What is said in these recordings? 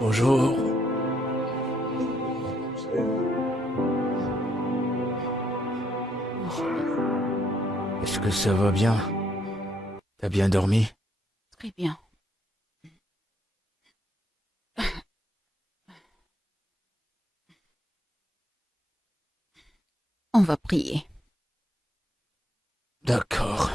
Bonjour. Est-ce que ça va bien? T'as bien dormi? Très bien. On va prier. D'accord.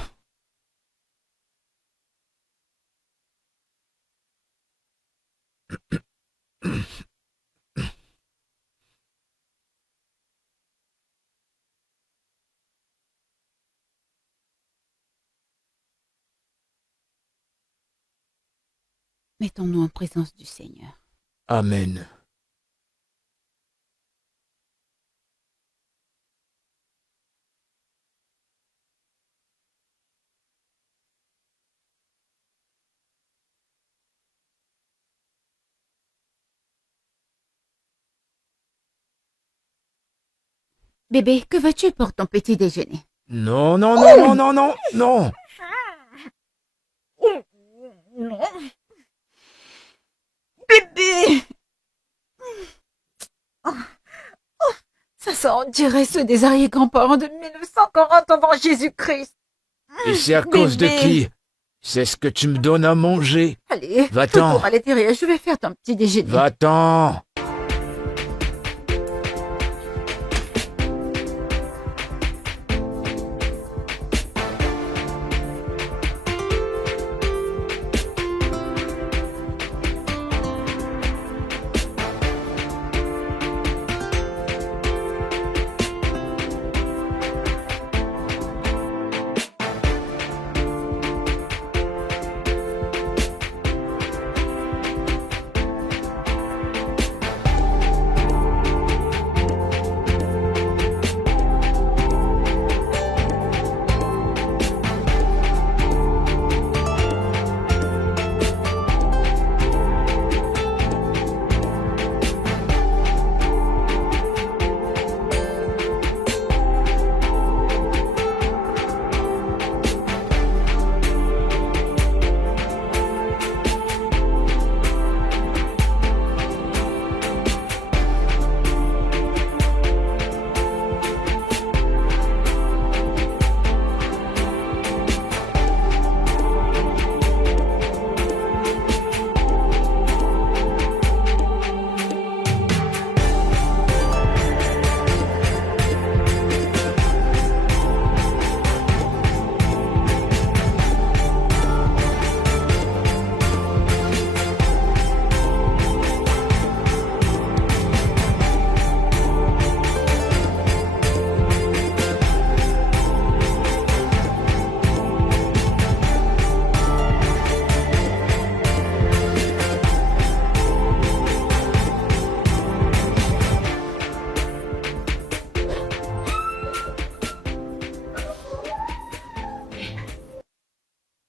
Mettons-nous en présence du Seigneur. Amen. Bébé, que veux-tu pour ton petit déjeuner? Non, non, non, non, non, non, non. Non. Bébé! Ça sent, on dirait ceux des arrière-grands-parents de 1940 avant Jésus-Christ. Et c'est à cause de Bébé. qui? C'est ce que tu me donnes à manger. Allez, Va-t'en. retourne à l'intérieur, je vais faire ton petit déjeuner. Va-t'en.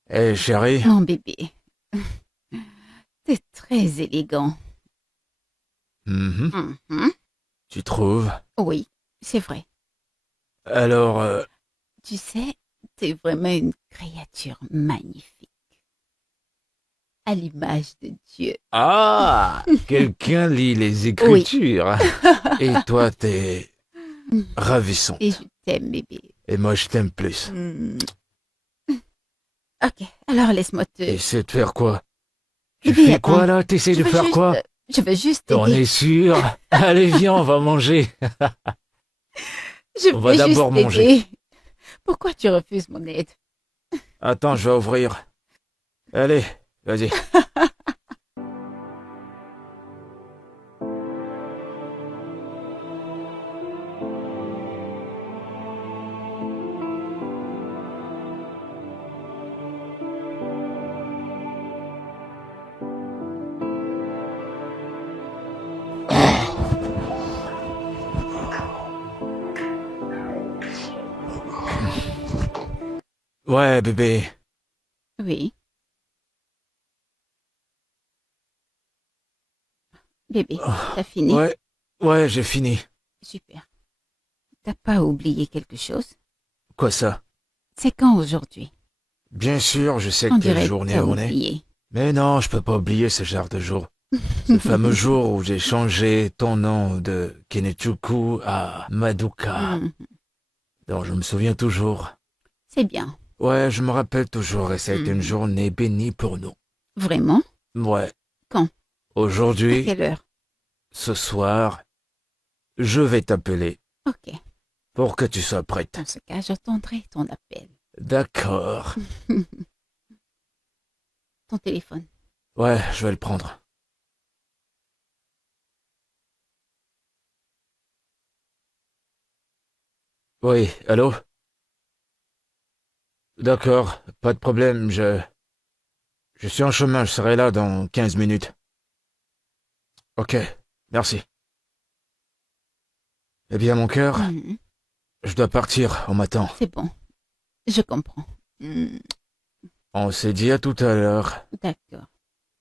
Hé, chérie. Mon bébé, t'es très élégant. Mhm. Mhm. Tu trouves? Oui, c'est vrai. Alors, Tu sais, t'es vraiment une créature magnifique. À l'image de Dieu. Ah, quelqu'un lit les Écritures. Et toi, t'es ravissante. Et je t'aime, bébé. Et moi, je t'aime plus. Mm. Ok, alors laisse-moi te... Essaie de faire quoi? Tu Bébé, fais quoi attends. là? T'essaies Je de veux faire juste, quoi? Je veux juste T'en t'aider. es sûr? Allez, viens, on va manger. Je On veux va juste d'abord manger. t'aider. Pourquoi tu refuses mon aide? Attends, je vais ouvrir. Allez, vas-y. Ouais, bébé. Oui. Bébé, t'as fini? Ouais, j'ai fini. Super. T'as pas oublié quelque chose? Quoi ça? C'est quand aujourd'hui? Bien sûr, je sais On quelle dirait que journée t'as on est. oublié. Mais non, je peux pas oublier ce genre de jour. Ce fameux jour où j'ai changé ton nom de Kenechuku à Madoka, Mhm. dont je me souviens toujours. C'est bien. Ouais, je me rappelle toujours et ça a été une Mhm. journée bénie pour nous. Vraiment? Ouais, Quand? À aujourd'hui, quelle heure? ce soir, je vais t'appeler Ok. pour que tu sois prête. Dans ce cas, j'attendrai ton appel. D'accord. Ton téléphone. Ouais, je vais le prendre. Oui, allô? D'accord, pas de problème, je suis en chemin, je serai là dans 15 minutes. Ok, merci. Eh bien, mon cœur, Mhm. je dois partir, on m'attend. C'est bon. Je comprends. Mhm. On s'est dit à tout à l'heure. D'accord.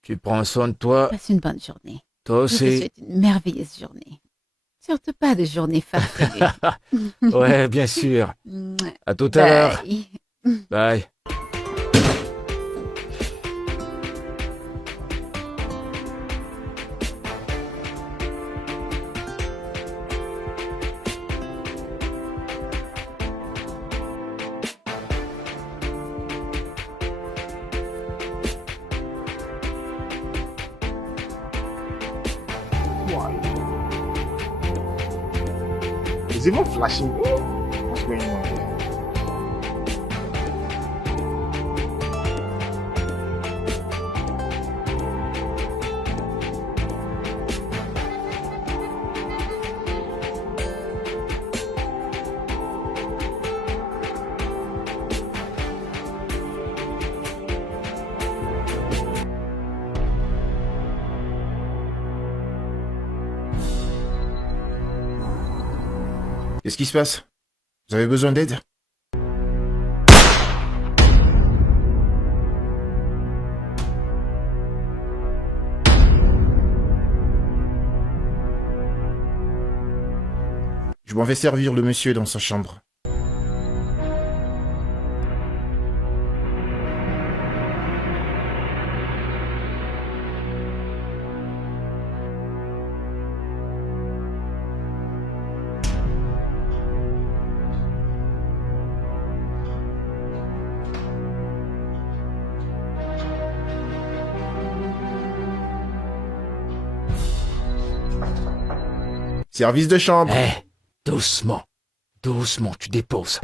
Tu prends soin de toi, Passe une bonne journée. toi Je te aussi. souhaite une merveilleuse journée. Surtout pas de journée farfelue. Ouais, bien sûr. À tout à l'heure. Bye. Bye. Why? It's even flashing. What's going on here? Qu'est-ce qui se passe? Vous avez besoin d'aide? Je m'en vais servir le monsieur dans sa chambre. Service de chambre. Eh, doucement. Doucement, tu déposes.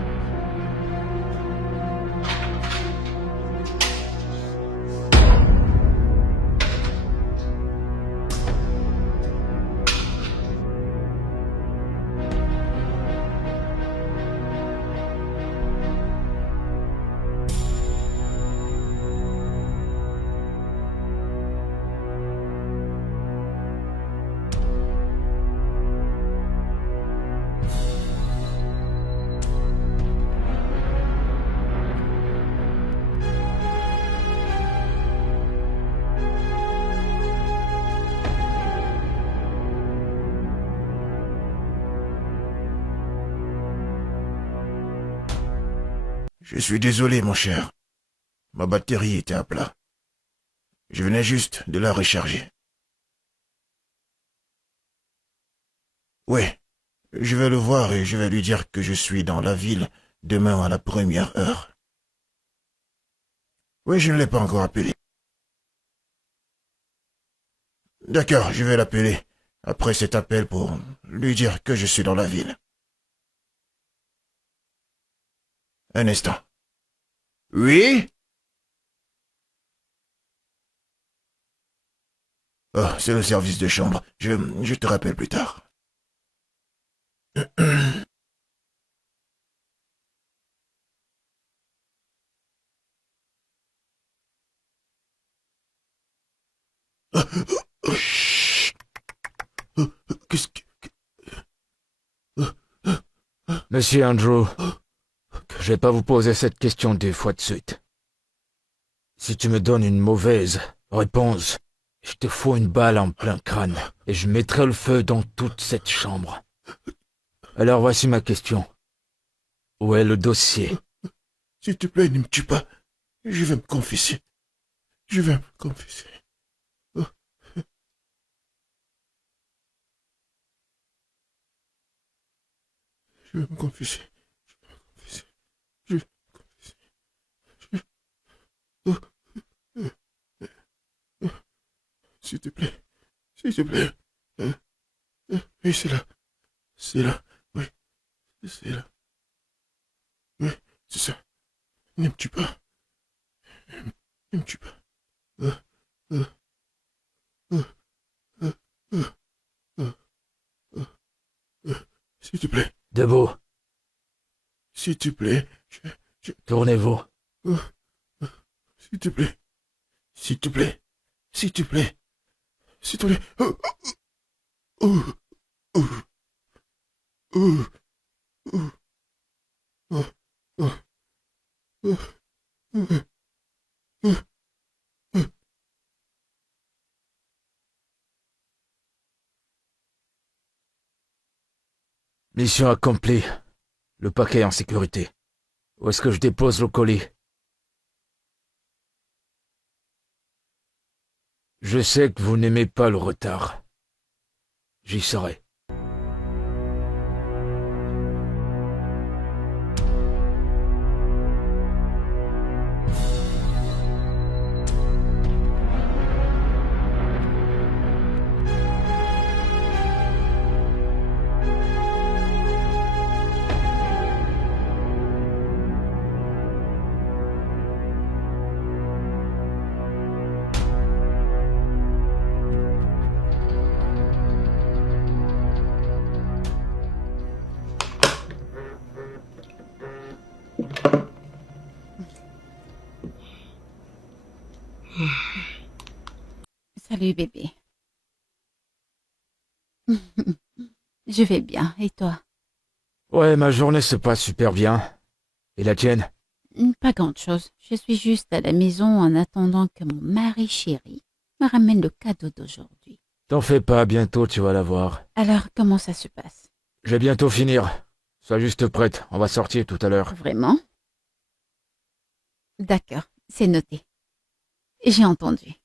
Je suis désolé, mon cher. Ma batterie était à plat. Je venais juste de la recharger. Oui, je vais le voir et je vais lui dire que je suis dans la ville demain à la première heure. Oui, je ne l'ai pas encore appelé. D'accord, je vais l'appeler après cet appel pour lui dire que je suis dans la ville. Un instant. Oui? Oh, c'est le service de chambre. Je te rappelle plus tard. Chut. Qu'est-ce que... Monsieur Andrew, je vais pas vous poser cette question 2 fois de suite. Si tu me donnes une mauvaise réponse, je te fous une balle en plein crâne et je mettrai le feu dans toute cette chambre. Alors voici ma question. Où est le dossier? S'il te plaît, ne me tue pas. Je vais me confesser. Je vais me confesser. Je vais me confesser. Je vais me confesser. Oh. S'il te plaît. S'il te plaît. Oui, c'est là. C'est là. Oui. C'est là. Oui, c'est ça. Ne me tue pas. Ne me tue pas. Euh, euh, euh, euh, euh, euh, S'il te plaît. Debout. S'il te plaît. Tournez-vous. S'il te plaît. S'il te plaît. S'il te plaît. S'il te plaît. Oh, oh, oh, oh, oh, oh, oh, oh, oh. Mission accomplie. Le paquet est en sécurité. Où est-ce que je dépose le colis? Je sais que vous n'aimez pas le retard. J'y serai. Salut bébé. Je vais bien, et toi? Ouais, ma journée se passe super bien. Et la tienne? Pas grand-chose. Je suis juste à la maison en attendant que mon mari chéri me ramène le cadeau d'aujourd'hui. T'en fais pas, bientôt tu vas l'avoir. Alors, comment ça se passe? Je vais bientôt finir. Sois juste prête, on va sortir tout à l'heure. Vraiment? D'accord, c'est noté. J'ai entendu.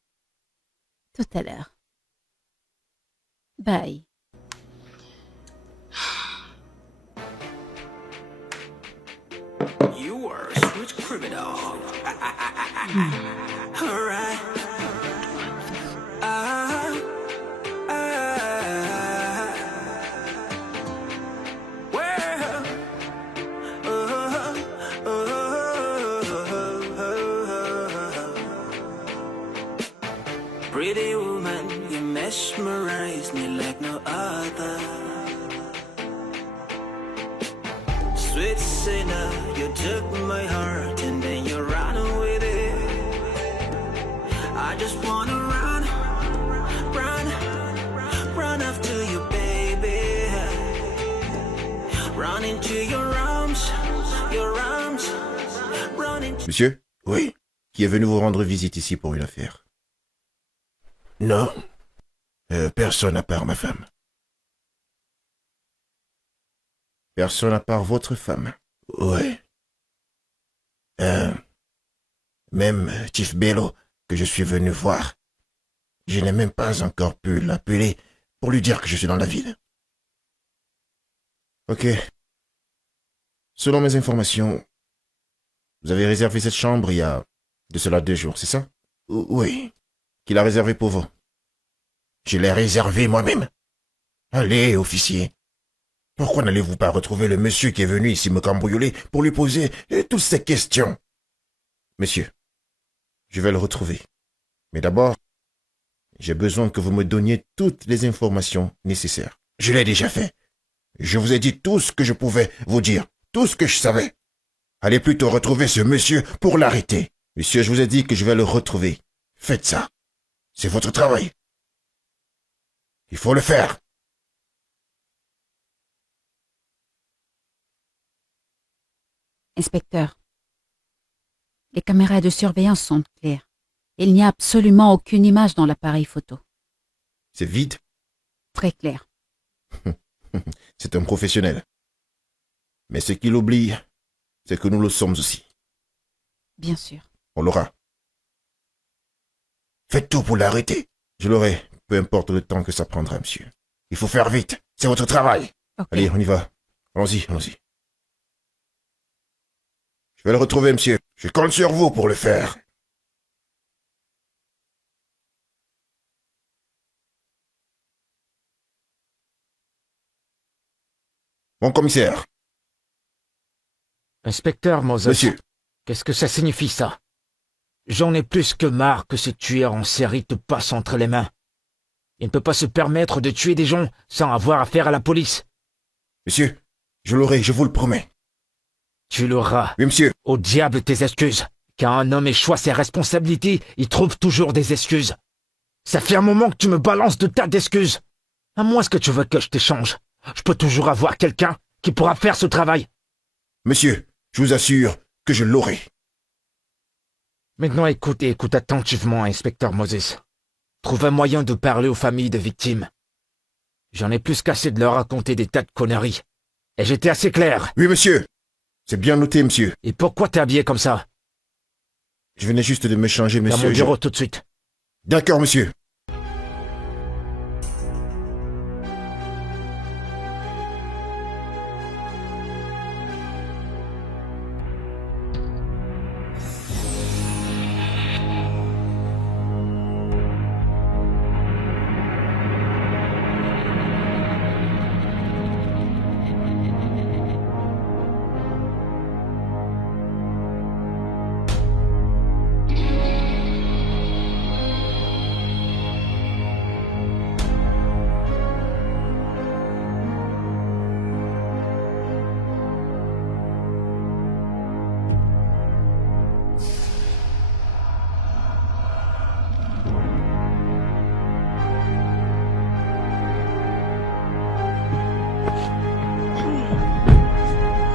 Tout à l'heure. Bye. You are a switch criminal. All right. Well, pretty woman, you mesmerize me like no other. Sweet sinner, you took my heart and then you ran with it. I just wanna run after you, baby. Run into your arms, run into... Monsieur? Oui. Qui est venu vous rendre visite ici pour une affaire? Non. Personne à part ma femme. Personne à part votre femme? Ouais. Même Chief Bello, que je suis venu voir, je n'ai même pas encore pu l'appeler pour lui dire que je suis dans la ville. Ok. Selon mes informations, vous avez réservé cette chambre il y a de cela 2 jours, c'est ça? Oui. Qui l'a réservée pour vous? Je l'ai réservée moi-même. Allez, officier. Pourquoi n'allez-vous pas retrouver le monsieur qui est venu ici me cambrioler pour lui poser toutes ces questions? Monsieur, je vais le retrouver. Mais d'abord, j'ai besoin que vous me donniez toutes les informations nécessaires. Je l'ai déjà fait. Je vous ai dit tout ce que je pouvais vous dire, tout ce que je savais. Allez plutôt retrouver ce monsieur pour l'arrêter. Monsieur, je vous ai dit que je vais le retrouver. Faites ça. C'est votre travail. Il faut le faire. Inspecteur, les caméras de surveillance sont claires. Il n'y a absolument aucune image dans l'appareil photo. C'est vide. Très clair. C'est un professionnel. Mais ce qu'il oublie, c'est que nous le sommes aussi. Bien sûr. On l'aura. Faites tout pour l'arrêter. Je l'aurai, peu importe le temps que ça prendra, monsieur. Il faut faire vite. C'est votre travail. Ok. Allez, on y va. Allons-y, allons-y. Je vais le retrouver, monsieur. Je compte sur vous pour le faire. Mon commissaire. Inspecteur Moses. Monsieur. Qu'est-ce que ça signifie, ça? J'en ai plus que marre que ce tueur en série te passe entre les mains. Il ne peut pas se permettre de tuer des gens sans avoir affaire à la police. Monsieur, je l'aurai, je vous le promets. Tu l'auras. Oui, monsieur. Au diable tes excuses. Quand un homme échoue ses responsabilités, il trouve toujours des excuses. Ça fait un moment que tu me balances de tas d'excuses. À moins que tu veux que je t'échange. Je peux toujours avoir quelqu'un qui pourra faire ce travail. Monsieur, je vous assure que je l'aurai. Maintenant écoute et écoute attentivement, inspecteur Moses. Trouve un moyen de parler aux familles de victimes. J'en ai plus qu'assez de leur raconter des tas de conneries. Et j'étais assez clair. Oui, monsieur. C'est bien noté, monsieur. Et pourquoi t'es habillé comme ça? Je venais juste de me changer, Dans monsieur. mon bureau tout de suite. D'accord, monsieur.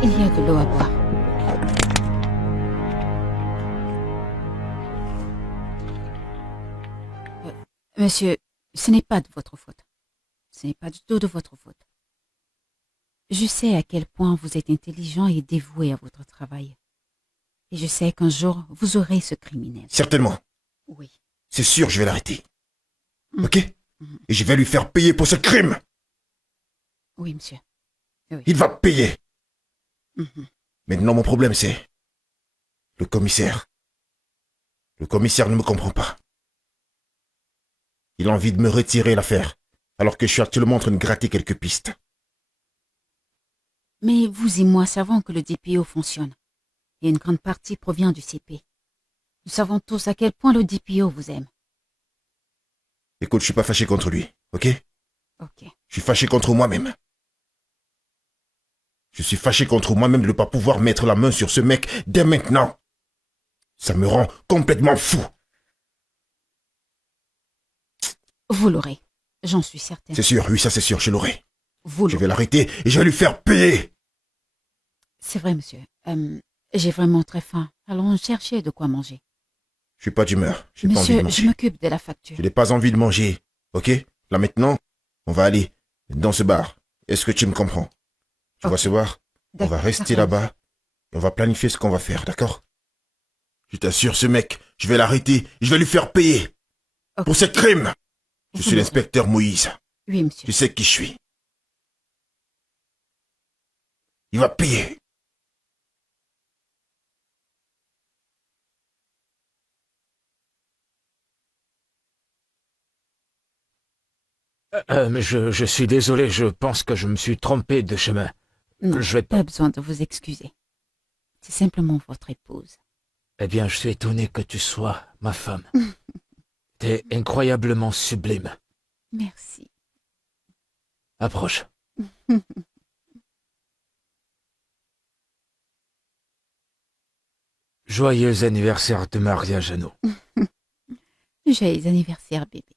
Il y a de l'eau à boire. Monsieur, ce n'est pas de votre faute. Ce n'est pas du tout de votre faute. Je sais à quel point vous êtes intelligent et dévoué à votre travail. Et je sais qu'un jour, vous aurez ce criminel. Certainement. Oui. C'est sûr, je vais l'arrêter. Mm. Ok? Et je vais lui faire payer pour ce crime. Oui, monsieur. Oui. Il va payer. Mhm. Maintenant, mon problème, c'est le commissaire. Le commissaire ne me comprend pas. Il a envie de me retirer l'affaire, alors que je suis actuellement en train de gratter quelques pistes. Mais vous et moi savons que le DPO fonctionne. Et une grande partie provient du CP. Nous savons tous à quel point le DPO vous aime. Écoute, je suis pas fâché contre lui, ok? Ok. Je suis fâché contre moi-même. Je suis fâché contre moi-même de ne pas pouvoir mettre la main sur ce mec dès maintenant. Ça me rend complètement fou. Vous l'aurez. J'en suis certaine. C'est sûr, oui, ça c'est sûr, je l'aurai. Vous Je l'aurez. vais l'arrêter et je vais lui faire payer. C'est vrai, monsieur. J'ai vraiment très faim. Allons chercher de quoi manger. Je suis pas d'humeur. J'ai pas envie de Monsieur, manger. je m'occupe de la facture. Je n'ai pas envie de manger, ok? Là maintenant, on va aller dans ce bar. Est-ce que tu me comprends? Tu vois Ok. ce bar? On va D'accord, rester d'accord. là-bas et on va planifier ce qu'on va faire, d'accord? Je t'assure, ce mec, je vais l'arrêter, je vais lui faire payer Ok. pour ses crimes. Je Vous suis l'aurez. l'inspecteur Moïse. Oui, monsieur. Tu sais qui je suis. Il va payer. Mais je suis désolé, je pense que je me suis trompé de chemin. Non, Je vais pas... pas besoin de vous excuser. C'est simplement votre épouse. Eh bien, je suis étonné que tu sois ma femme. T'es incroyablement sublime. Merci. Approche. Joyeux anniversaire de mariage à nous. Joyeux anniversaire, bébé.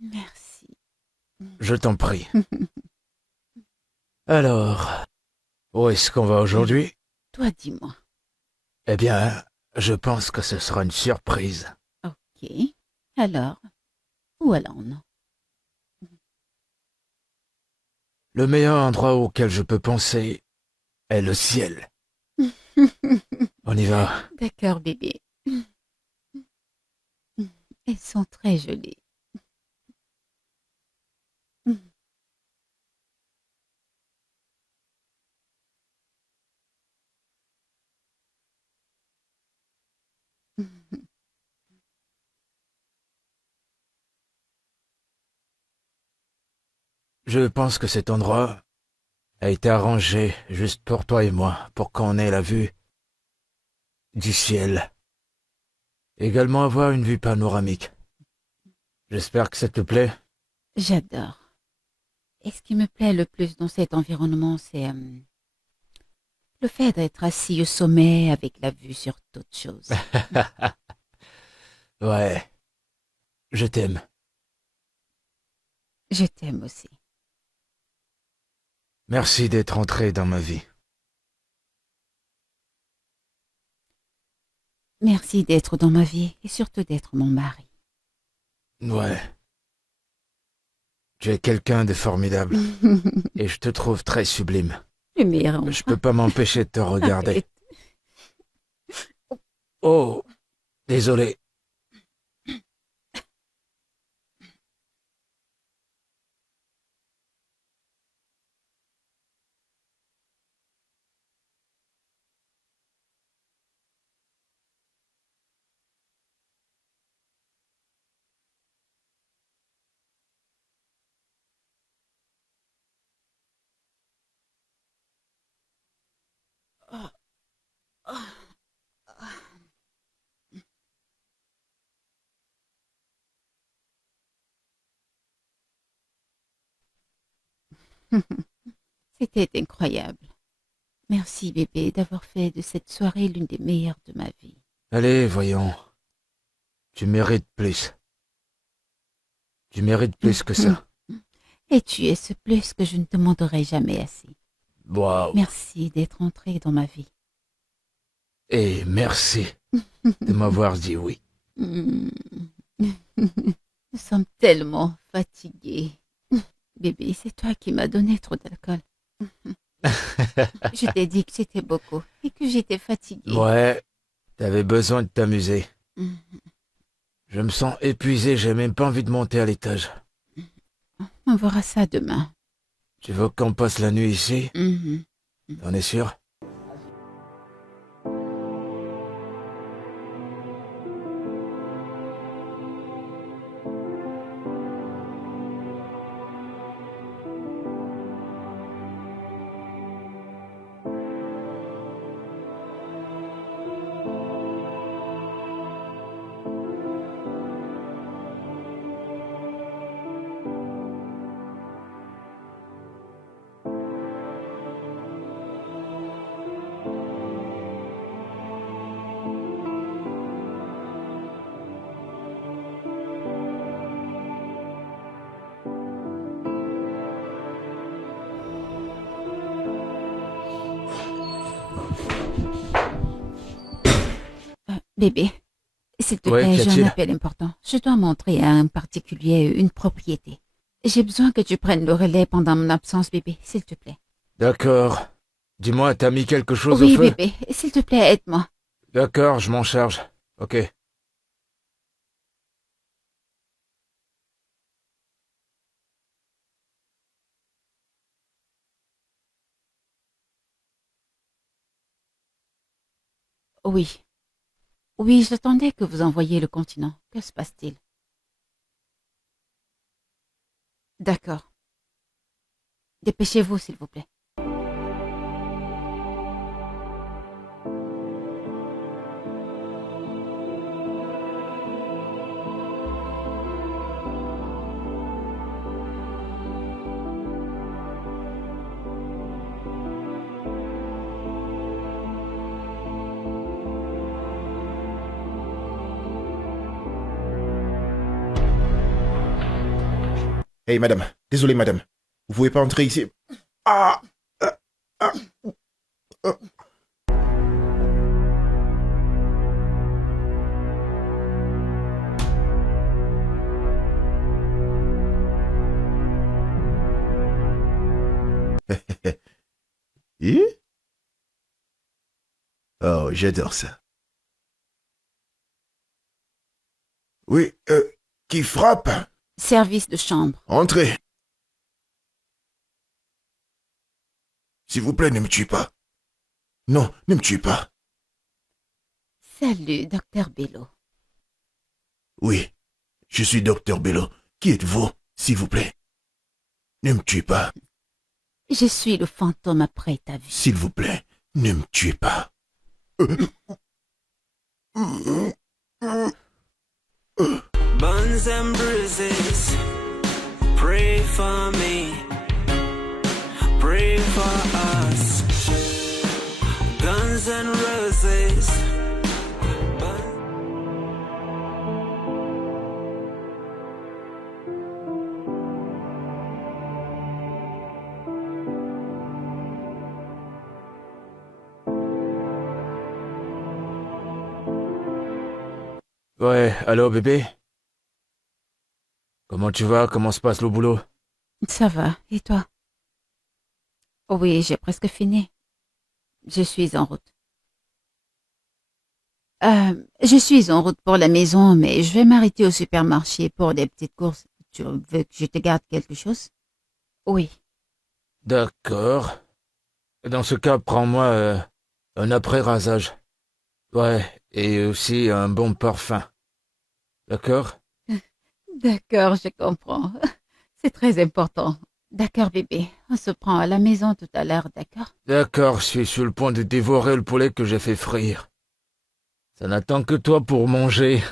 Merci. Je t'en prie. Alors, où est-ce qu'on va aujourd'hui? Toi, dis-moi. Eh bien, je pense que ce sera une surprise. Ok. Alors, où allons-nous? Le meilleur endroit auquel je peux penser est le ciel. On y va. D'accord, bébé. Elles sont très jolies. Je pense que cet endroit a été arrangé juste pour toi et moi, pour qu'on ait la vue du ciel. Également avoir une vue panoramique. J'espère que ça te plaît. J'adore. Et ce qui me plaît le plus dans cet environnement, c'est le fait d'être assis au sommet avec la vue sur toute chose. Ouais, je t'aime. Je t'aime aussi. Merci d'être entré dans ma vie. Merci d'être dans ma vie et surtout d'être mon mari. Ouais. Tu es quelqu'un de formidable et je te trouve très sublime. Le meilleur Je enfant. peux pas m'empêcher de te regarder. Arrête. Oh, désolé. Oh, oh, oh. C'était incroyable. Merci bébé d'avoir fait de cette soirée l'une des meilleures de ma vie. Allez, voyons. Tu mérites plus. Tu mérites plus que ça. Et tu es ce plus que je ne te demanderai jamais assez. Waouh. Merci d'être entré dans ma vie. Et merci de m'avoir dit oui. Mm. Nous sommes tellement fatigués. Bébé, c'est toi qui m'as donné trop d'alcool. Je t'ai dit que c'était beaucoup et que j'étais fatiguée. Ouais, t'avais besoin de t'amuser. Mm. Je me sens épuisé, j'ai même pas envie de monter à l'étage. On verra ça demain. Tu veux qu'on passe la nuit ici? Mhm. T'en es sûr? Bébé, s'il te Ouais, plaît, qu'y j'ai a-t-il? un appel important. Je dois montrer à un particulier une propriété. J'ai besoin que tu prennes le relais pendant mon absence, bébé, s'il te plaît. D'accord. Dis-moi, t'as mis quelque chose Oui, au feu? bébé, s'il te plaît, aide-moi. D'accord, je m'en charge. Ok. Oui. Oui, j'attendais que vous envoyiez le continent. Que se passe-t-il? D'accord. Dépêchez-vous, s'il vous plaît. Hey, madame. Désolé, madame. Vous pouvez pas entrer ici. Ah, ah, ah, ah. Hein? Oh, j'adore ça. Oui, qui frappe? Service de chambre. Entrez. S'il vous plaît, ne me tuez pas. Non, ne me tuez pas. Salut, docteur Bello. Oui, je suis docteur Bello. Qui êtes-vous, s'il vous plaît? ne me tuez pas. Je suis le fantôme après ta vue. S'il vous plaît, ne me tuez pas. Buns and bruises, pray for me, pray for us. Guns and roses. Ouais, allô bébé? Comment tu vas? Comment se passe le boulot? Ça va, et toi? Oui, j'ai presque fini. Je suis en route. Je suis en route pour la maison, mais je vais m'arrêter au supermarché pour des petites courses. Tu veux que je te garde quelque chose? Oui. D'accord. Dans ce cas, prends-moi un après-rasage. Ouais, et aussi un bon parfum. D'accord? D'accord, je comprends. C'est très important. D'accord, bébé. On se prend à la maison tout à l'heure, d'accord? D'accord, je suis sur le point de dévorer le poulet que j'ai fait frire. Ça n'attend que toi pour manger.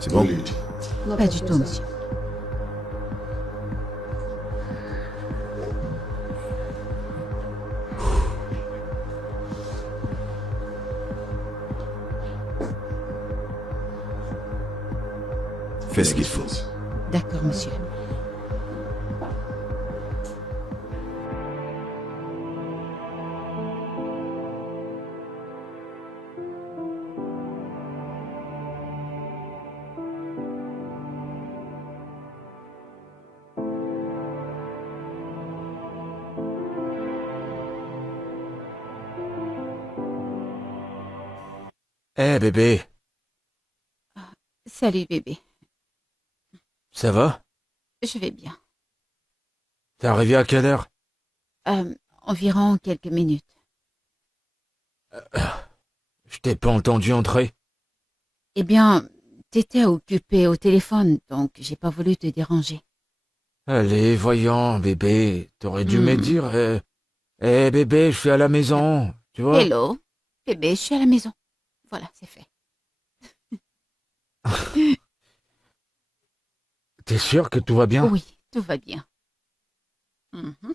C'est bon? Pas du tout, monsieur. Fais ce qu'il faut. D'accord, monsieur. Eh bébé, Salut, bébé. ça va? Je vais bien. T'es arrivé à quelle heure? Environ quelques minutes. Je t'ai pas entendu entrer. Eh bien, t'étais occupé au téléphone, donc j'ai pas voulu te déranger. Allez, voyons, bébé, t'aurais dû me Hmm. dire, bébé, je suis à la maison, tu vois? Hello, bébé, je suis à la maison. Voilà, c'est fait. T'es sûr que tout va bien? Oui, tout va bien. Mhm.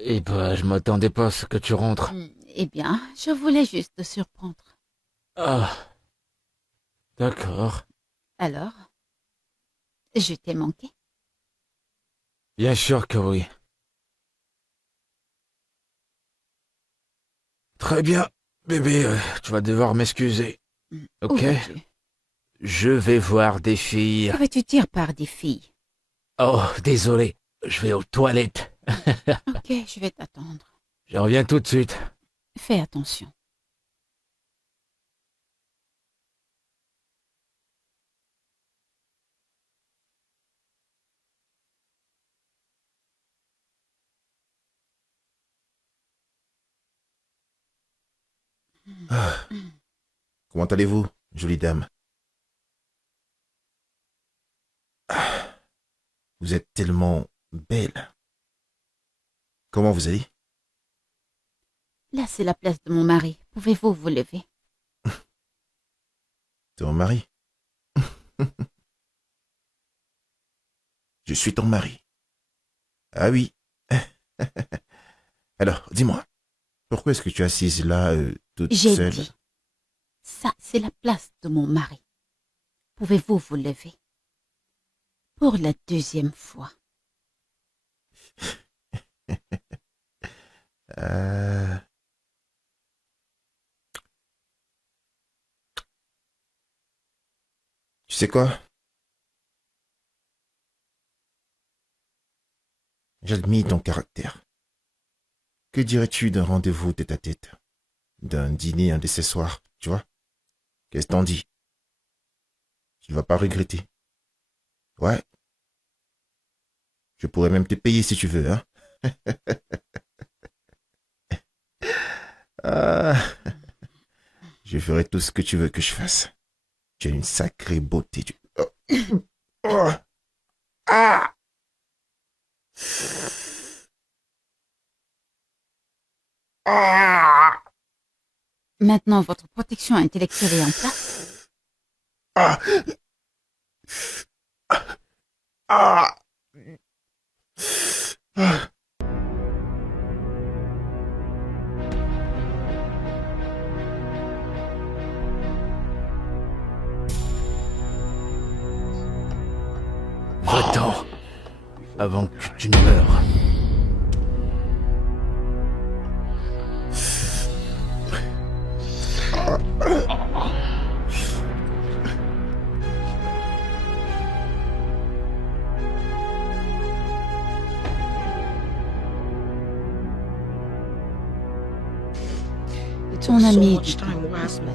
Eh ben, je m'attendais pas à ce que tu rentres. Eh bien, je voulais juste te surprendre. Ah, d'accord. Alors, je t'ai manqué? Bien sûr que oui. Très bien, bébé, tu vas devoir m'excuser. Où Ok? vas-tu? Je vais voir des filles. Que veux-tu dire par des filles? Oh, désolé, je vais aux toilettes. Ok, je vais t'attendre. Je reviens tout de suite. Fais attention. Comment allez-vous, jolie dame? Vous êtes tellement belle. Comment vous allez? Là, c'est la place de mon mari. Pouvez-vous vous lever? Ton mari? Je suis ton mari. Ah oui. Alors, dis-moi, pourquoi est-ce que tu es assise là, toute J'ai seule? dit. Ça, c'est la place de mon mari. Pouvez-vous vous lever? Pour la deuxième fois. Euh, Tu sais quoi? J'admire ton caractère. Que dirais-tu d'un rendez-vous tête à tête? D'un dîner un de ces soirs, tu vois? Qu'est-ce que t'en dis? Tu ne vas pas regretter. Ouais. Je pourrais même te payer si tu veux, hein. Ah, je ferai tout ce que tu veux que je fasse. Tu as une sacrée beauté. Oh. Oh. Ah. Ah. Maintenant, votre protection intellectuelle est en place. Ah. Ah. Ah. Va-t'en, avant que tu ne meures. Ton ami dit tout se passe bien.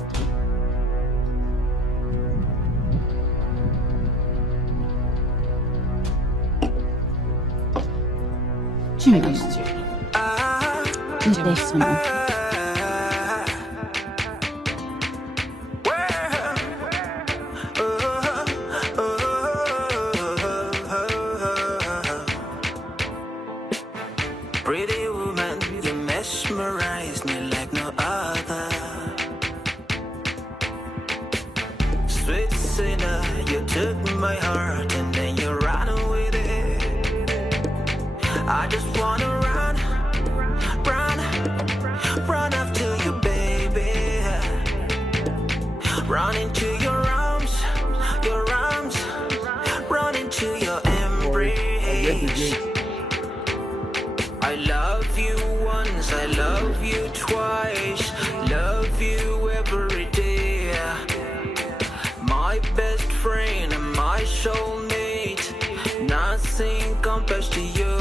Tu m'as menti. Laisse son nom. Pretty woman, you mesmerize me like no other. Sweet sinner, you took my heart and then you ran away with it. I just wanna run, run, run after you, baby. Run into your arms, run into your embrace. I love you once, I love you twice, love you every day. My best friend and my soulmate, nothing compares to you.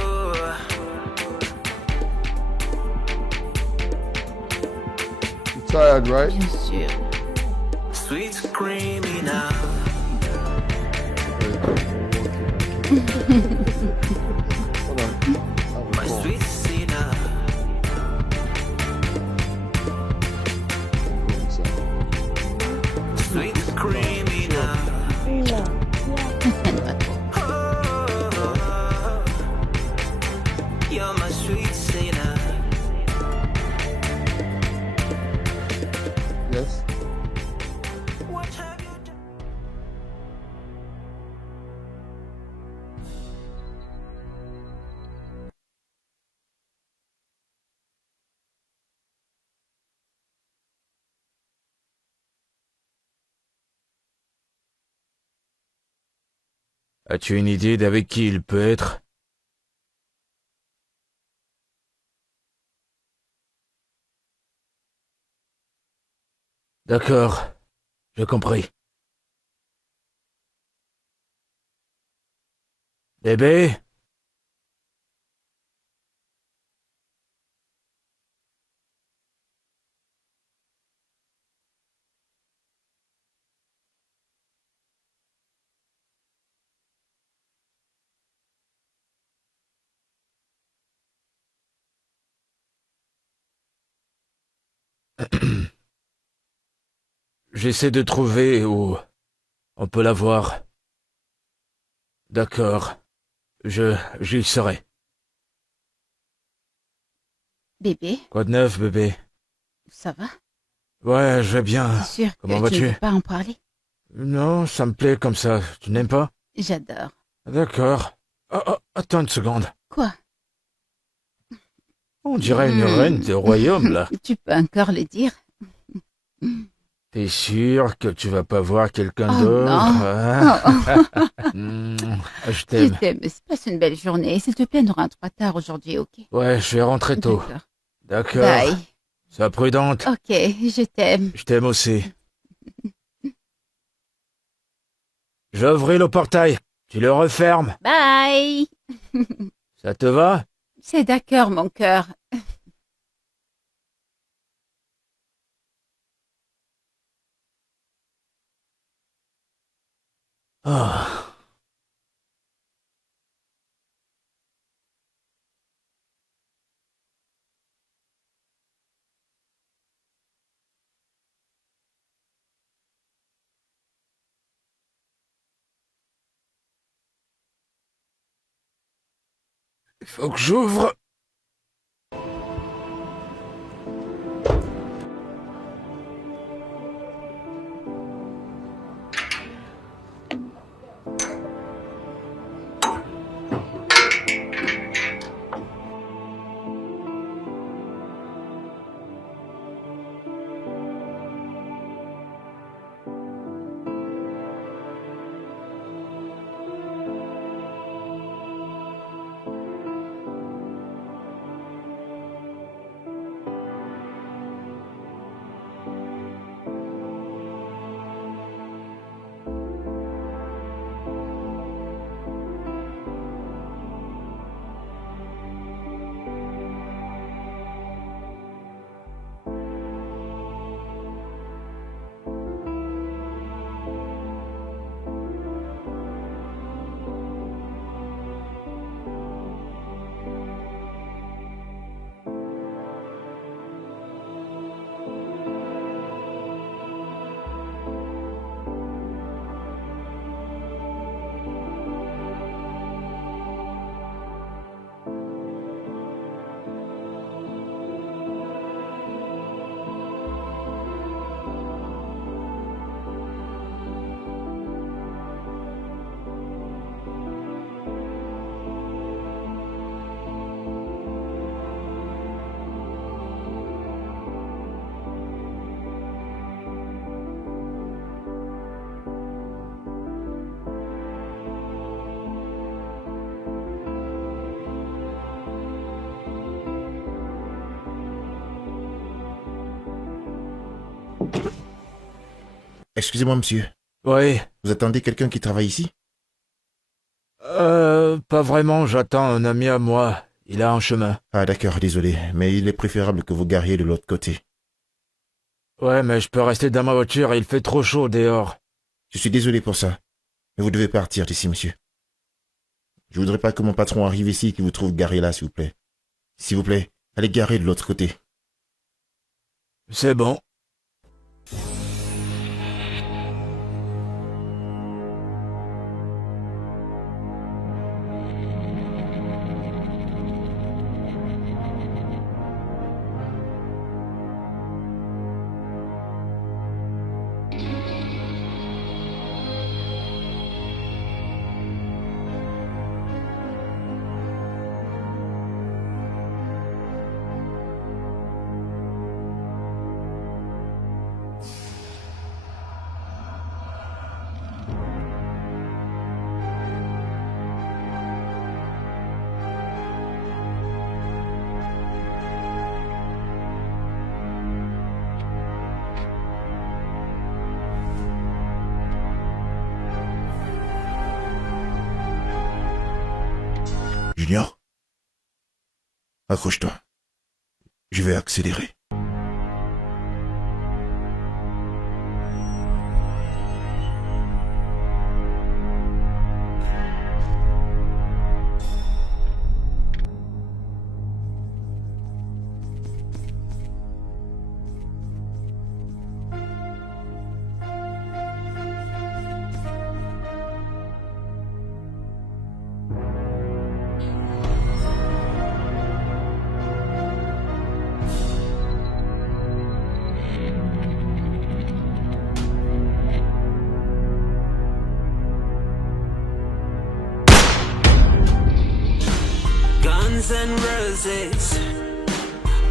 You tired, right? Bien sûr. Sweet screaming out. Hold on. My sweet sinner, sweet screaming out. Ne traîne pas trop. Oh, you're my sweet sinner. Yes. What have you done? As-tu une idée d'avec qui il peut être? D'accord, j'ai compris. Bébé? J'essaie de trouver où on peut la voir. D'accord, j'y serai. Bébé, Quoi de neuf, bébé? ça va? Ouais, je vais bien. C'est sûr Comment que tu ne vas-tu? veux pas en parler? Non, ça me plaît comme ça. Tu n'aimes pas? J'adore. D'accord. Oh, attends une seconde. Quoi? On dirait une reine de royaume, là. Tu peux encore le dire? T'es sûr que tu vas pas voir quelqu'un Oh d'autre, non. hein? Je Je t'aime. t'aime. Passe une belle journée. S'il te plaît, ne rentre pas tard aujourd'hui, ok? Ouais, je vais rentrer tôt. D'accord. D'accord. Bye. Sois prudente. Ok, je t'aime. Je t'aime aussi. J'ouvre le portail. Tu le refermes. Bye. Ça te va? C'est d'accord, mon cœur. Ah. Il faut que j'ouvre. Excusez-moi, monsieur. Oui. Vous attendez quelqu'un qui travaille ici? Pas vraiment, j'attends un ami à moi. Il est en chemin. Ah d'accord, désolé, mais il est préférable que vous gariez de l'autre côté. Ouais, mais je peux rester dans ma voiture, il fait trop chaud dehors. Je suis désolé pour ça, mais vous devez partir d'ici, monsieur. Je voudrais pas que mon patron arrive ici et qu'il vous trouve garé là, s'il vous plaît. S'il vous plaît, allez garer de l'autre côté. C'est bon. Junior, accroche-toi. Je vais accélérer. Guns and roses,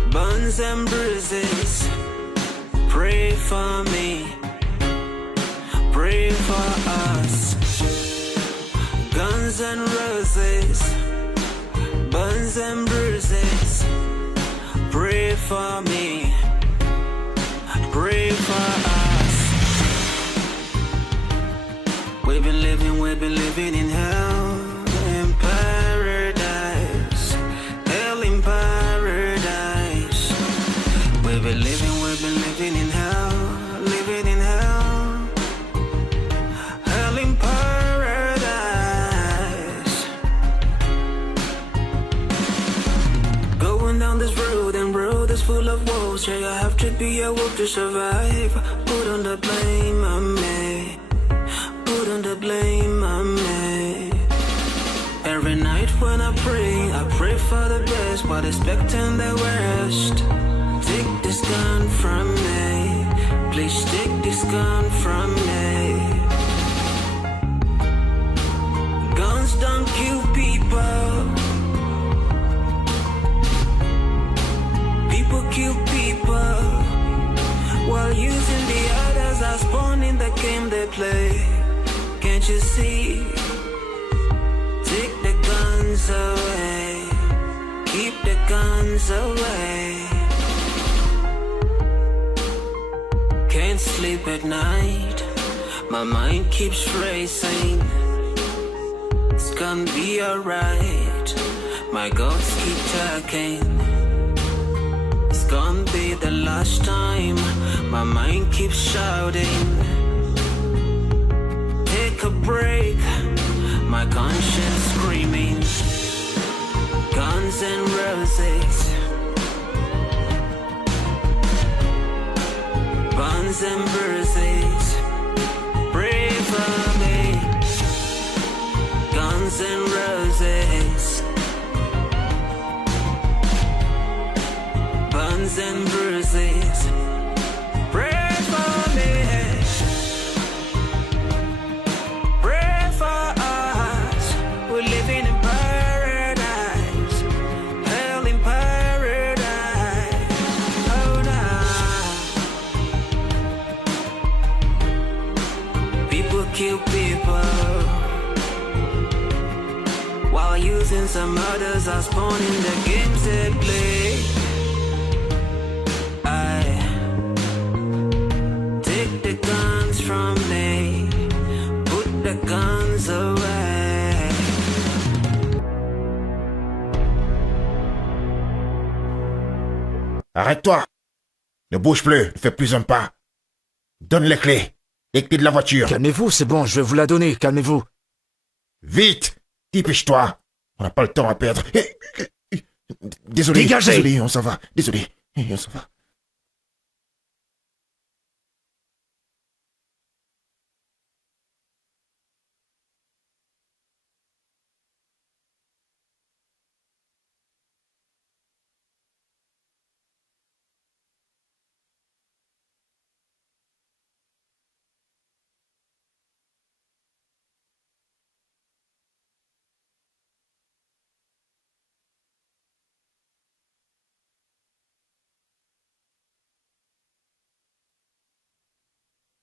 buns and bruises. Pray for me, pray for us. Guns and roses, buns and bruises. Pray for me, pray for us. We've been living in hell, in paradise, hell in paradise. We've been living in hell, hell in paradise. full of woes, yeah, you have to be a wolf to survive. Put on the blame on me. Put on the blame on me. Every night when I pray for the best, but expecting the worst. Take this gun from me. Please take this gun from me. Guns don't kill people. People kill people while using the others as pawn in the game they play. Can't you see? Take the guns away. Keep the guns away. Can't sleep at night. My mind keeps racing. It's gonna be alright. My goals keep talking. It's gonna be the last time. My mind keeps shouting. Take a break. My conscience screaming. Guns and roses. Buns and bruises. Pray for me. Guns and roses. Buns and bruises. Pray for me. Pray for us. We're living in paradise. Hell in paradise. Oh no. People kill people while using some others as pawn in the games they play. Take the guns from me. Put the guns away. Arrête-toi! Ne bouge plus, ne fais plus un pas. Donne les clés. Les clés de la voiture. Calmez-vous, c'est bon, je vais vous la donner, calmez-vous. Vite! Dépêche-toi! On n'a pas le temps à perdre. Désolé, Dégagez! désolé, on s'en va. Désolé, on s'en va.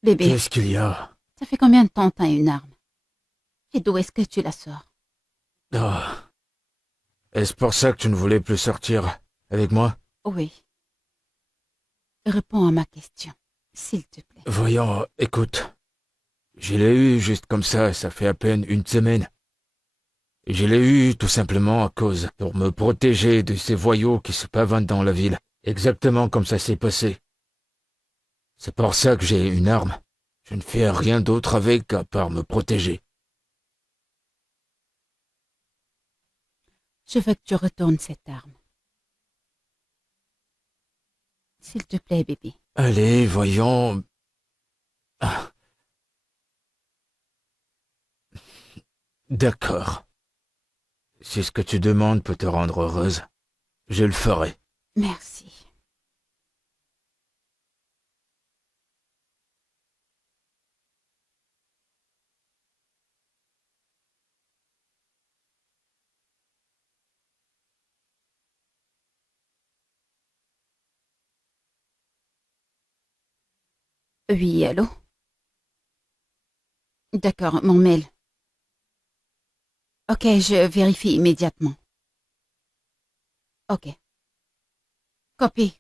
Bébé, Qu'est-ce qu'il y a? ça fait combien de temps que t'as une arme? Et d'où est-ce que tu la sors? Oh. Est-ce pour ça que tu ne voulais plus sortir avec moi? Oui. Réponds à ma question, s'il te plaît. Voyons, écoute. Je l'ai eu juste comme ça fait à peine une semaine. Et je l'ai eu tout simplement à cause pour me protéger de ces voyous qui se pavanent dans la ville, exactement comme ça s'est passé. C'est pour ça que j'ai une arme. Je ne fais rien d'autre avec à part me protéger. Je veux que tu retournes cette arme. S'il te plaît, bébé. Allez, voyons. Ah. D'accord. Si ce que tu demandes peut te rendre heureuse, je le ferai. Merci. Oui, allô? D'accord, mon mail. Ok, je vérifie immédiatement. Ok. Copie.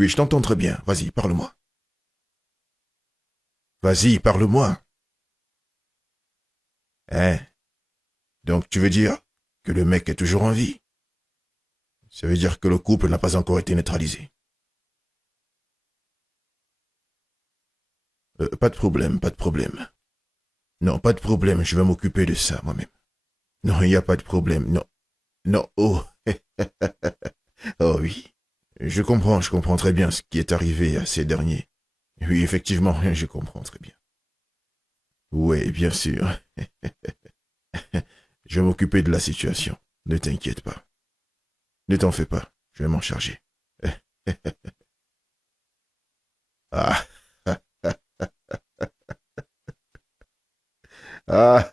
Oui, je t'entends très bien. Vas-y, parle-moi. Vas-y, parle-moi. Hein? Donc tu veux dire que le mec est toujours en vie? Ça veut dire que le couple n'a pas encore été neutralisé. Pas de problème, pas de problème. Non, pas de problème, je vais m'occuper de ça moi-même. Non, il n'y a pas de problème, non. Non, oh. Oh oui. Je comprends très bien ce qui est arrivé à ces derniers. Oui, effectivement, je comprends très bien. Oui, bien sûr. Je vais m'occuper de la situation. Ne t'inquiète pas. Ne t'en fais pas, je vais m'en charger. Ah. Ah.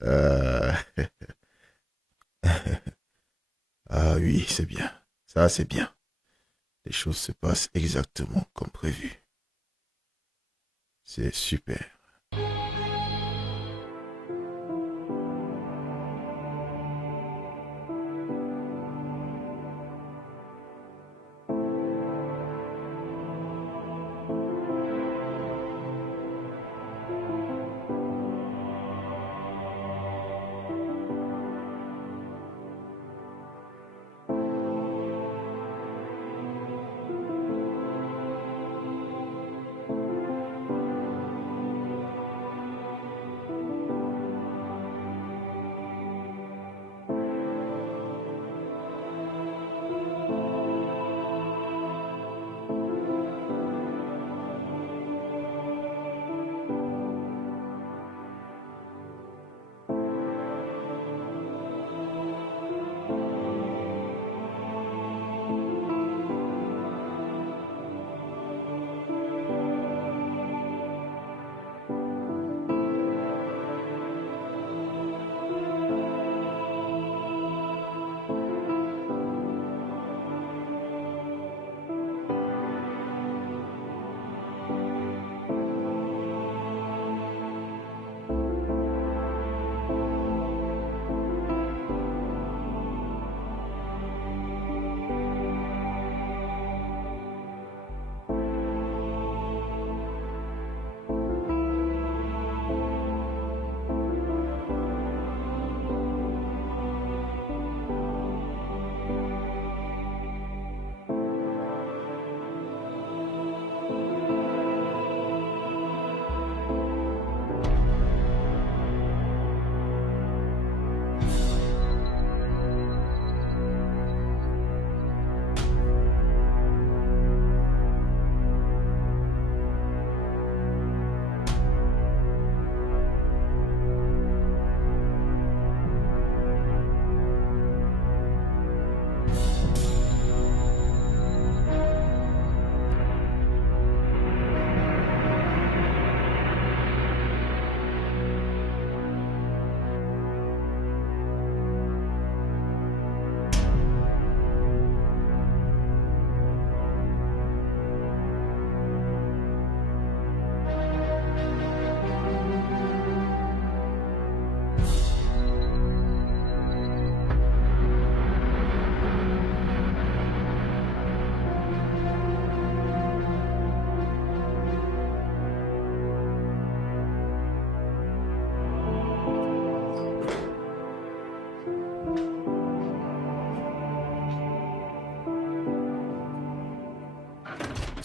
Ah. Ah oui, c'est bien. Ça, c'est bien. Les choses se passent exactement comme prévu. C'est super.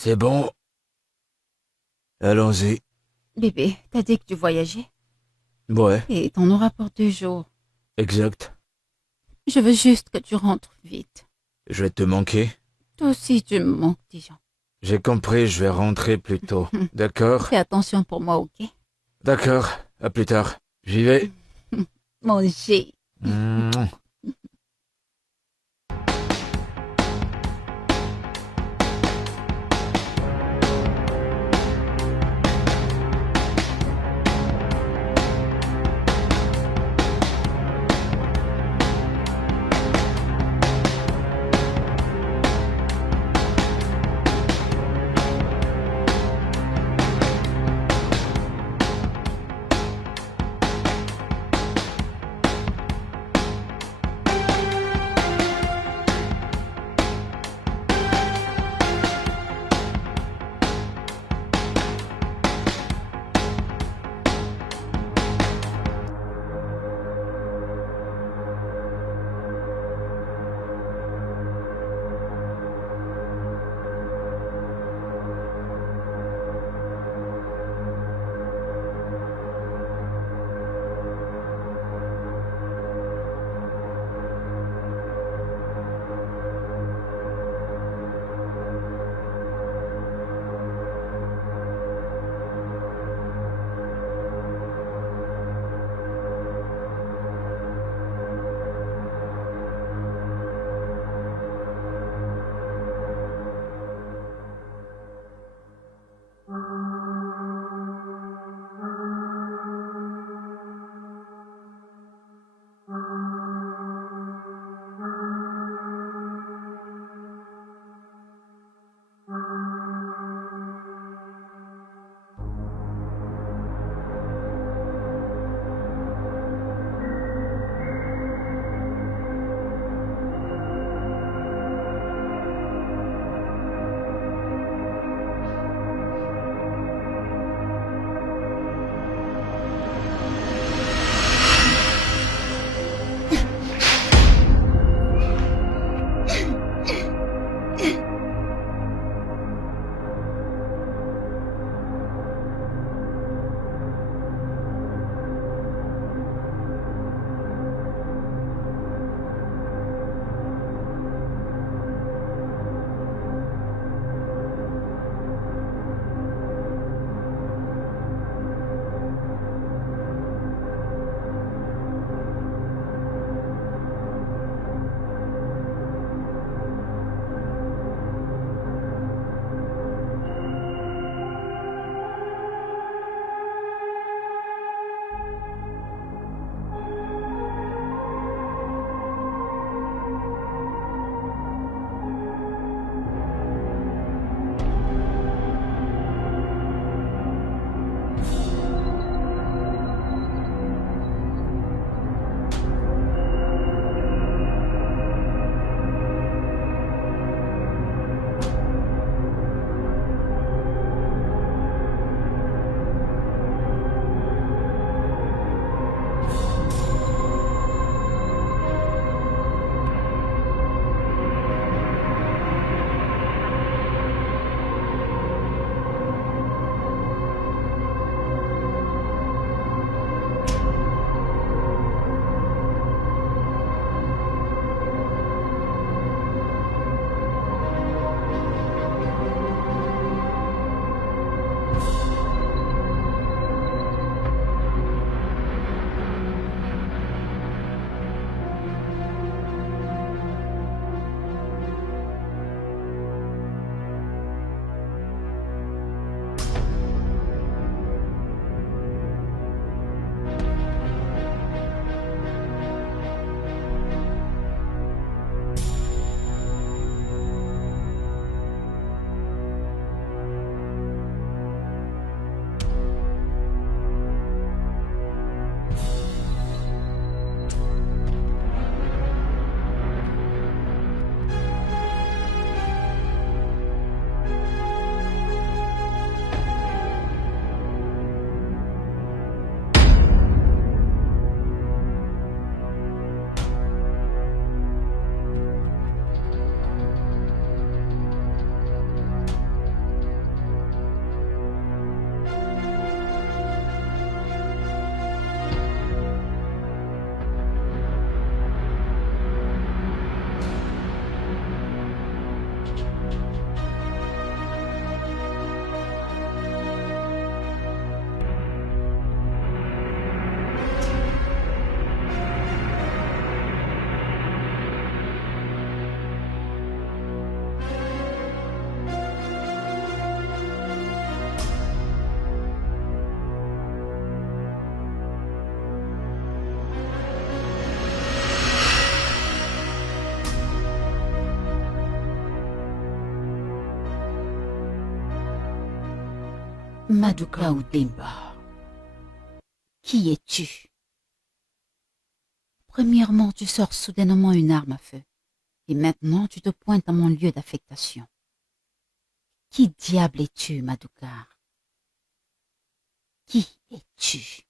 C'est bon. Allons-y. Bébé, t'as dit que tu voyageais? Ouais, Et t'en auras pour 2 jours. exact. Je veux juste que tu rentres vite. Je vais te manquer. Toi aussi, tu me manques, Dijon. J'ai compris, je vais rentrer plus tôt. D'accord? Fais attention pour moi, ok? D'accord. À plus tard. J'y vais. Manger. Mouah. Madoka Udemba, qui es-tu? Premièrement, tu sors soudainement une arme à feu. Et maintenant, tu te pointes à mon lieu d'affectation. Qui diable es-tu, Madoka? Qui es-tu?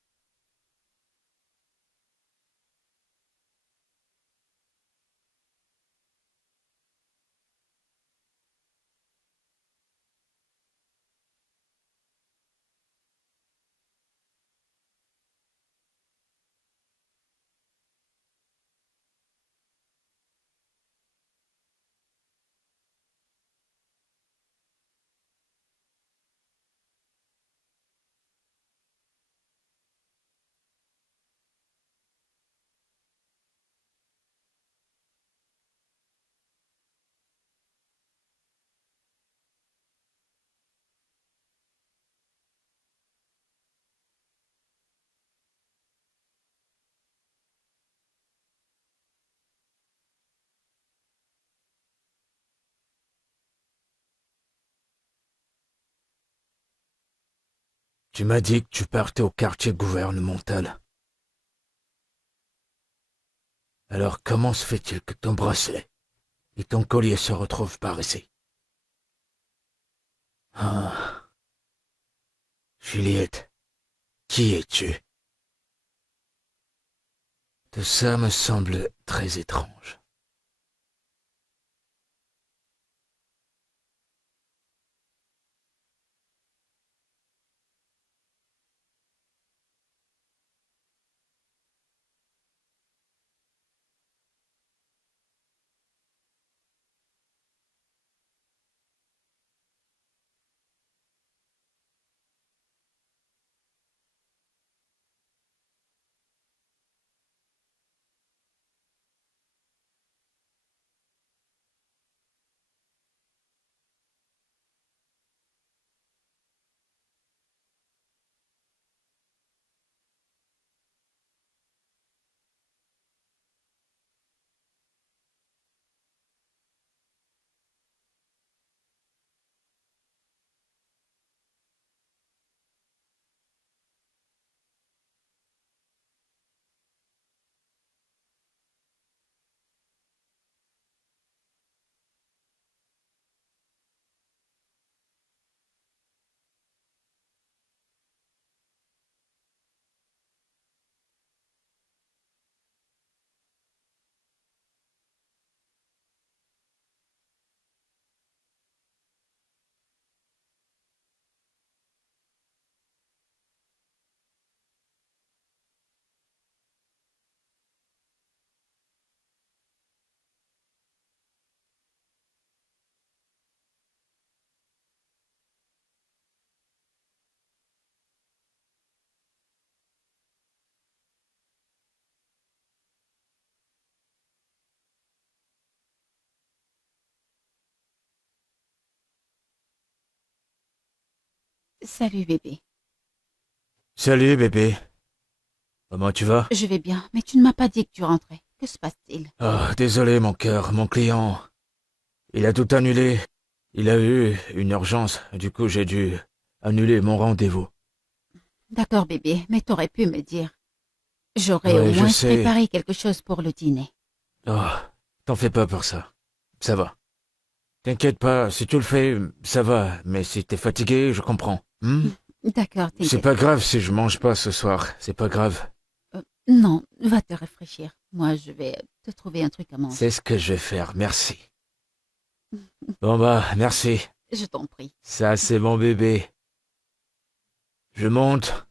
Tu m'as dit que tu partais au quartier gouvernemental. Alors comment se fait-il que ton bracelet et ton collier se retrouvent par ici? Ah. Juliette, qui es-tu? Tout ça me semble très étrange. Salut bébé. Salut bébé. Comment tu vas? Je vais bien, mais tu ne m'as pas dit que tu rentrais. Que se passe-t-il? Ah, désolé mon cœur, mon client. Il a tout annulé. Il a eu une urgence, du coup j'ai dû annuler mon rendez-vous. D'accord bébé, mais t'aurais pu me dire. J'aurais au Ouais, je moins sais. préparé quelque chose pour le dîner. Oh, t'en fais pas pour ça. Ça va. T'inquiète pas, si tu le fais, ça va. Mais si t'es fatigué, je comprends. D'accord, C'est t'inquiète pas pas. grave si je mange pas ce soir. C'est pas grave. Non, va te rafraîchir. Moi, je vais te trouver un truc à C'est manger. ce que je vais faire, merci. Bon bah, merci. Je t'en prie. Ça, c'est mon bébé. Je monte.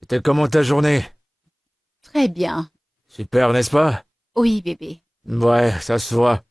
C'était comment ta journée? Très bien. Super, n'est-ce pas? Oui, bébé. Ouais, ça se voit.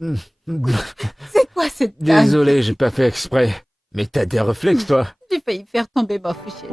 C'est quoi cette blague? Désolé, j'ai pas fait exprès. Mais t'as des réflexes, toi. J'ai failli faire tomber ma fourchette.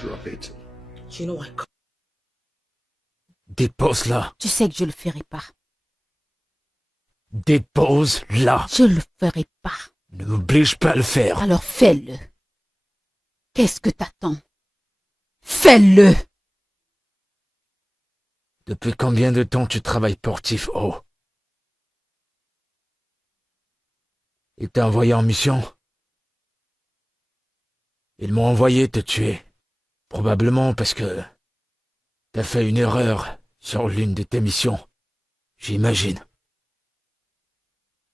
Drop it. You know I can't. Dépose-la. Je sais que je le ferai pas. Dépose-la. Je le ferai pas. Ne m'oblige pas à le faire. Alors fais-le. Qu'est-ce que t'attends? Fais-le! Depuis combien de temps tu travailles pour Tif-O? Il t'a envoyé en mission? Ils m'ont envoyé te tuer. Probablement parce que t'as fait une erreur sur l'une de tes missions. J'imagine.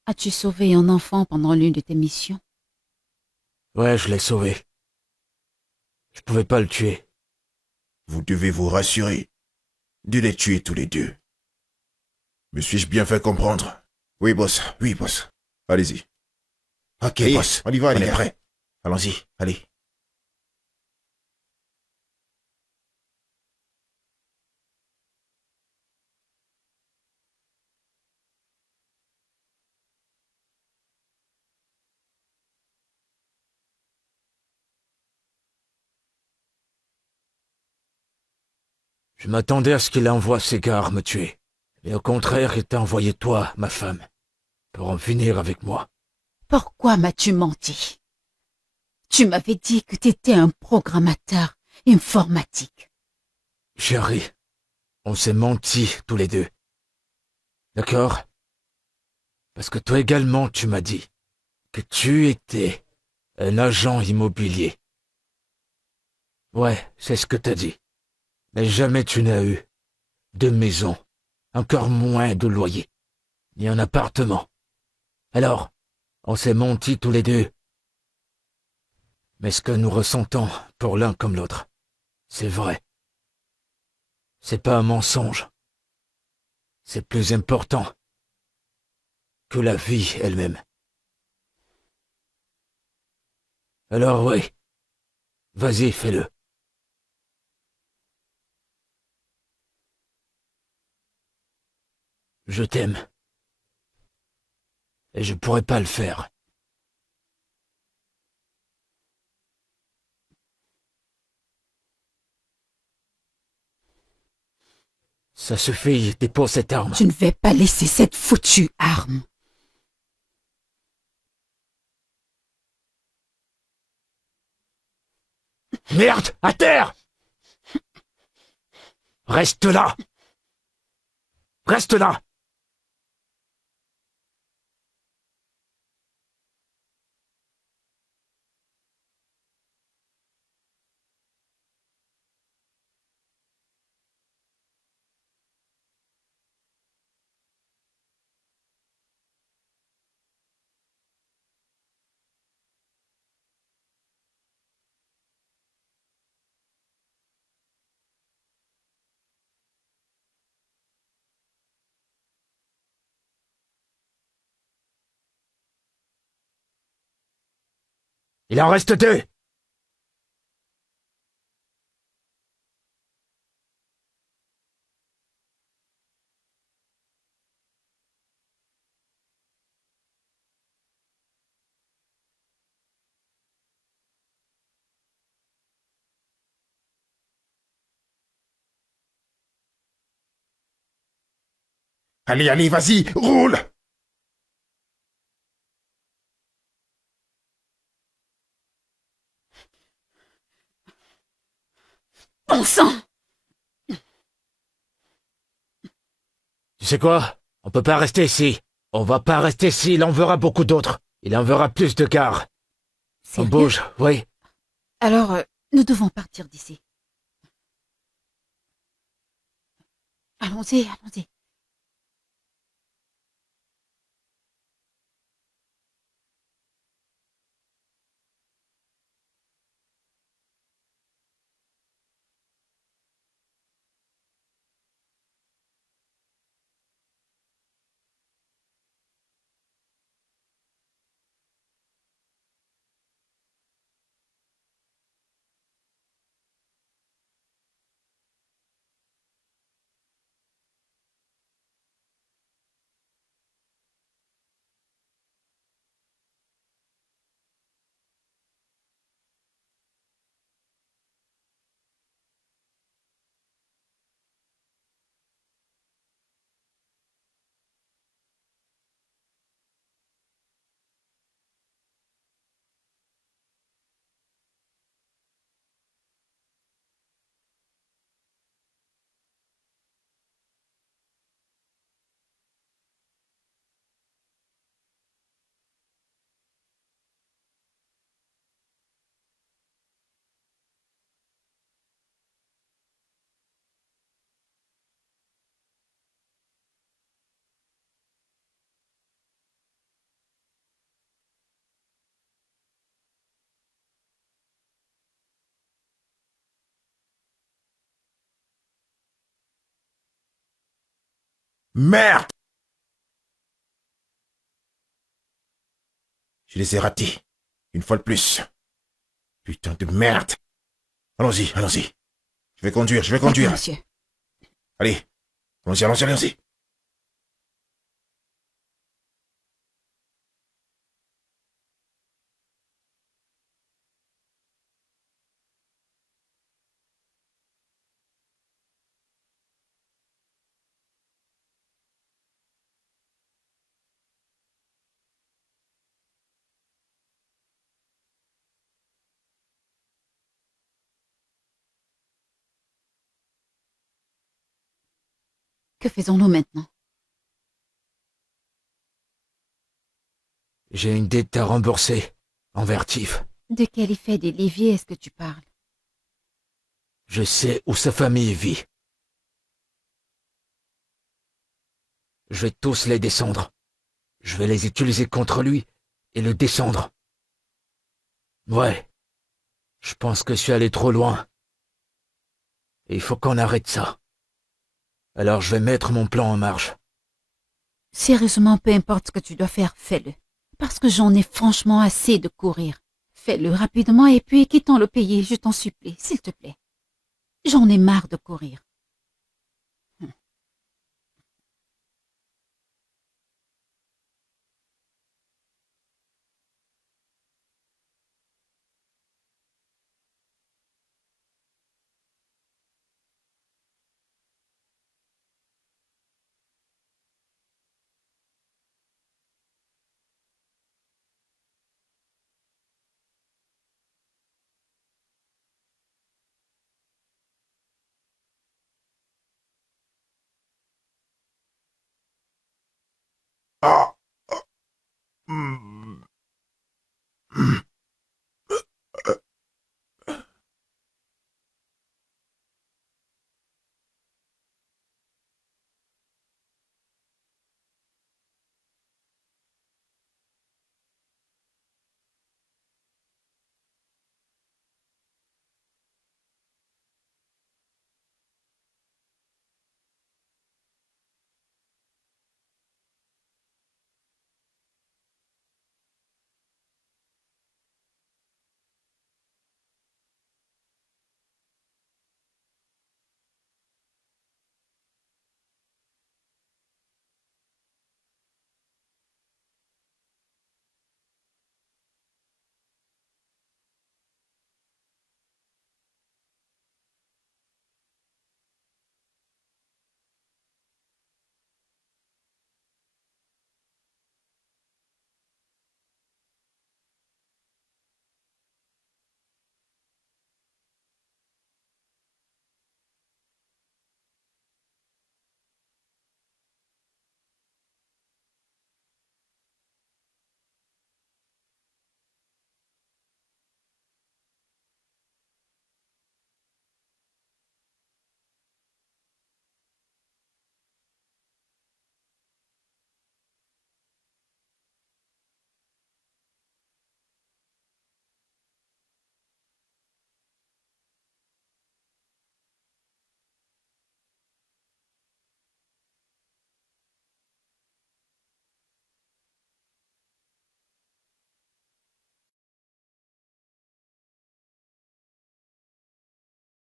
As-tu sauvé un enfant pendant l'une de tes missions? Ouais, je l'ai sauvé. Je pouvais pas le tuer. Vous devez vous rassurer de les tuer tous les deux. Me suis-je bien fait comprendre? Oui, boss. Oui, boss. Allez-y. Ok, boss. On y va, on est prêt. Allons-y. Allez. Je m'attendais à ce qu'il envoie ses gars me tuer. Mais au contraire, il t'a envoyé toi, ma femme, pour en finir avec moi. Pourquoi m'as-tu menti? Tu m'avais dit que t'étais un programmateur informatique. Chérie, on s'est menti tous les deux. D'accord? Parce que toi également, tu m'as dit que tu étais un agent immobilier. Ouais, c'est ce que t'as dit. Mais jamais tu n'as eu de maison, encore moins de loyer, ni un appartement. Alors, on s'est menti tous les deux. Mais ce que nous ressentons pour l'un comme l'autre, c'est vrai. C'est pas un mensonge. C'est plus important que la vie elle-même. Alors oui, vas-y, fais-le. Je t'aime. Et je pourrais pas le faire. Ça suffit, dépose cette arme. Je ne vais pas laisser cette foutue arme. Merde, à terre! Reste là! Reste là! Il en reste deux! Allez, allez, vas-y, roule! Bon sang! Tu sais quoi? On peut pas rester ici. On va pas rester ici, il en verra beaucoup d'autres. Il en verra plus de gares. On Sérieux? bouge, oui. Alors, nous devons partir d'ici. Allons-y, allons-y. Merde! Je les ai ratés. Une fois de plus. Putain de merde. Allons-y, allons-y. Je vais conduire, je vais D'accord, conduire. monsieur. Allez. Allons-y, allons-y, allons-y. Que faisons-nous maintenant? J'ai une dette à rembourser. Envers Tiff. De quel effet des Lévier est-ce que tu parles? Je sais où sa famille vit. Je vais tous les descendre. Je vais les utiliser contre lui et le descendre. Ouais. Je pense que je suis allé trop loin. Et il faut qu'on arrête ça. Alors je vais mettre mon plan en marche. Sérieusement, peu importe ce que tu dois faire, fais-le. Parce que j'en ai franchement assez de courir. Fais-le rapidement et puis quittons le pays, je t'en supplie, s'il te plaît. J'en ai marre de courir. Ah! Ah. Hmm.